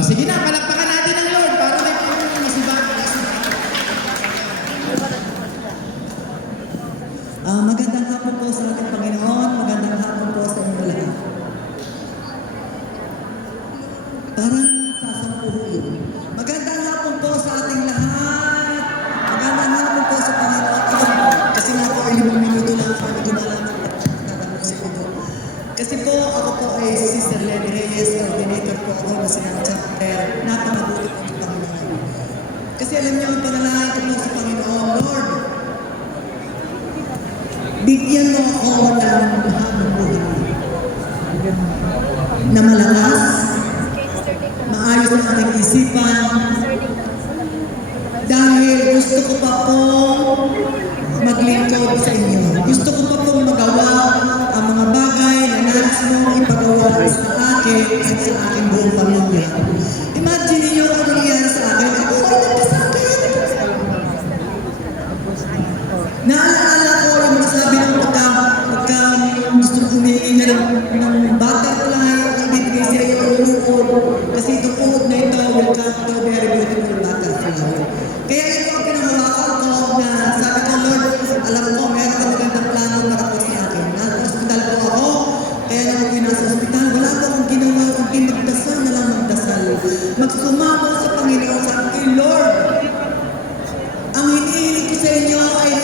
Sige na, palakpakan natin ang Lord para may masibag. Magandang hapon po sa ating Panginoon. Magandang hapon po sa inyo lahat. Parang sasampuhin. Magandang hapon po sa ating lahat. Magandang hapon po sa Panginoon. Kasi nga po ay 5 minuto lang. Hindi ko na lang tatapusin ito. Kasi po ako po ay Sister Lenny Reyes. Coordinator po ako na sinang chapter. Napakabuti po ng Panginoon. Kasi alam niyo, ang panalangin ko po sa Panginoon, Lord, bigyan mo ako ng mahabang buhay na malakas, maayos ang aking isipan, dahil gusto ko pa pong maglingkod sa inyo. Gusto ko pa pong magawa ang mga bagay na nais mo ipagawa sa akin at sa aking buong pamilya. Imagine niyo kung ano nangyari sa akin. Ako ay nagkasakit. Naaalala ko yung mga sabi ng pagka gusto humingi niya ng butterfly, ibibigay siya yung uod. Kasi itong uod na ito will come to very beautiful butterfly. Kaya ito ang pinahawakan ko na sabi ko, Lord, alam ko, meron ka magandang plano para po sa akin. Nasa hospital po ako, kaya nung ako nasa hospital, wala po akong ginawa, kundi magdasal na lang magdasal. Magsumamo sa Panginoon, sabi ko, Lord, ang hinihiling ko sa inyo ay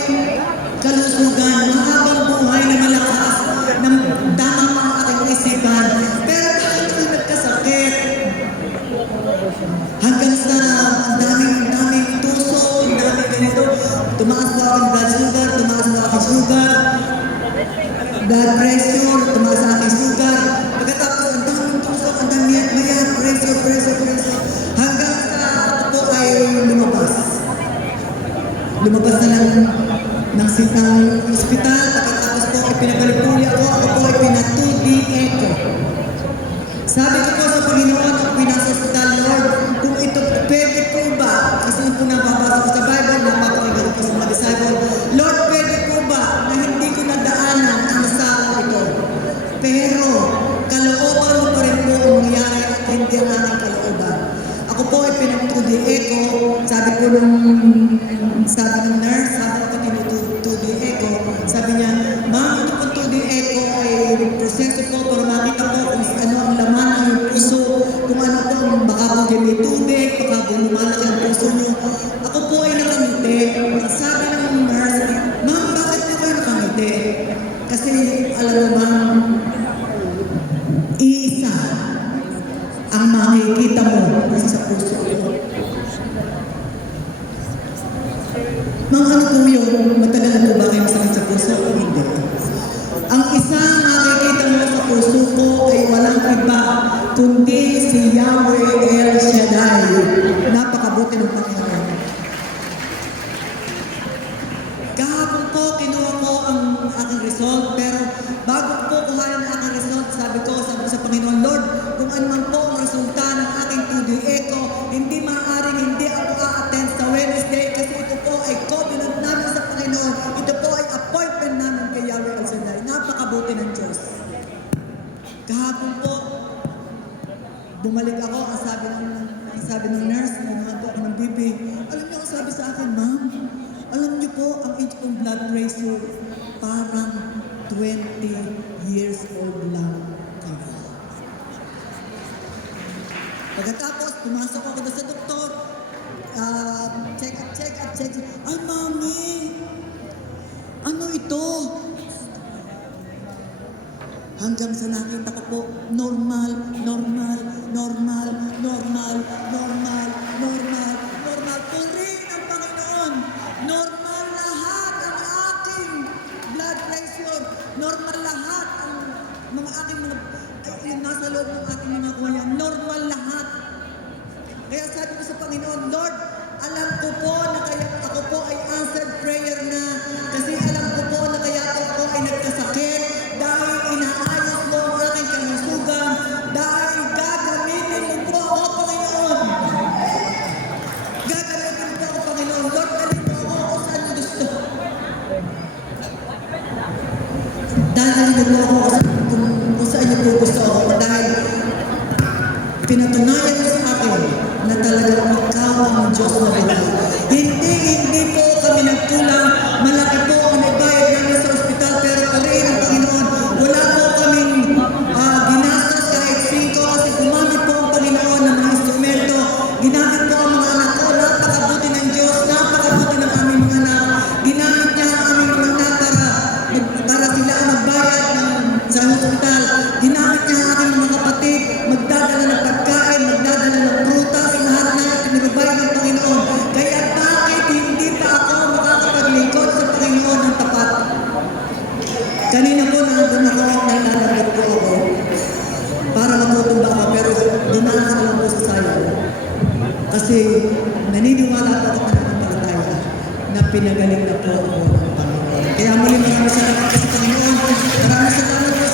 kalusugan, mahabang buhay na malakas, ng tamang ang aking isipan. Pero bakit ako nagkasakit? Hanggang sa ang daming tuso, ang daming ganito. Tumaas po aking blood sugar, tumaas po aking sugar, blood pressure, tumaas aking sugar. Pagkatapos ang daming tuso, ang daming mayan, pressure. Hanggang sa ako po ay lumabas. Lumabas na lang ng sitang ospital, pagkatapos po ay pinabalik po ako po ay pinatudi echo. Sabi ko po sa Panginoon, ang pinasa ospital, Lord, kung ito pwede po ba, kasi yung po nababasa ko sa Bible, napapakinggan ko po sa mga disciple, Lord, pwede po ba na hindi ko nadaanan ang masakang ito? Pero, kalooban mo pa rin po ang nangyari at hindi ang aking kalooban. Ako po ay pinatudi echo, sabi ng nurse, sabi ko tinutudi echo, sabi niya, ma'am, ito pong tudi echo ay proseso po para makita po kung ano ang laman ng iyong puso, kung ano po, baka po may tubig, baka po lumalaki ang puso niyo. Ako po ay nakangiti. Sabi ng nurse, ma'am, bakit po kayo nakangiti? Kasi alam mo ma'am, iisa ang makikita mo sa puso ko. Mga ano po yun, matagal na po ba kayo masakit sa puso o hindi? Ang isang nakikita mo sa puso ko ay walang iba, kundi si Yahweh El Shaddai. Napakabuti ng Panginoon. Kahapon po, kinuha ko ang aking result, pero bago po kuhanan ang aking result, sabi ko sa Panginoon, Lord, kung ano man po ang resulta ng aking 2D echo, hindi maaaring hindi ako a-attend sa Wednesday kasi ito po ay covenant namin sa Panginoon. Ito po ay appointment namin kay Yahweh El Shaddai. Napakabuti ng Diyos. Kahapon po, bumalik ako, ang sabi ng nurse, nangyari po ako ng BP. Alam niyo ang sabi sa akin, ma'am, alam niyo po, ang age kong blood pressure, parang 20 years old lang kami. Pagkatapos, pumasok ako doon sa doktor, check up. Ay, mami, ano ito? Hanggang sa nakita ko po, normal. Purihin ang Panginoon. Normal lahat ang aking blood pressure. Normal lahat ang mga aking yung nasa loob ng aking mga kuya. Normal lahat. Kaya sabi ko sa Panginoon, Lord, alam ko po na kaya ako po ay answered prayer na. Kasi alam ko po na kaya ako ay nagkasakit dahil inaayos mo ang aking kalusugan, dahil gagamitin mo po ako, Panginoon. Gagamitin mo po ako, Panginoon. Lord, alin mo ako kung saan mo gusto. Dahil mo po ako kung saan niyo po gusto ako. Dahil pinatunayan mo sa akin na talagang ikaw ang Diyos na buhay. Hindi po kami nagkulang. Malaki po ang nagbayad namin sa ospital, pero pa rin ang Panginoon, wala po kaming ginastos kahit 5 kasi gumamit po ang Panginoon ng mga instrumento. Ginamit po ang mga anak ko. Napakabuti ng Diyos, napakabuti ng aming mga anak. Ginamit niya ang aming mga anak para sila ang magbayad sa ospital. Ginamit niya ang aking mga kapatid, magdadala ng pagkain, magdadala ng prutas, lahat na pinagbayad ng Panginoon. Kaya bakit hindi pa ako makakapaglingkod sa Panginoon ng tapat? Kanina po nandun ako, nalalagot po ako para matutumba ako, pero dumaan ko lang po sa sayo. Kasi naniniwala po ako ng palataya na pinagaling na po ako ng Panginoon. Kaya muli maraming salamat sa Panginoon. Maraming salamat po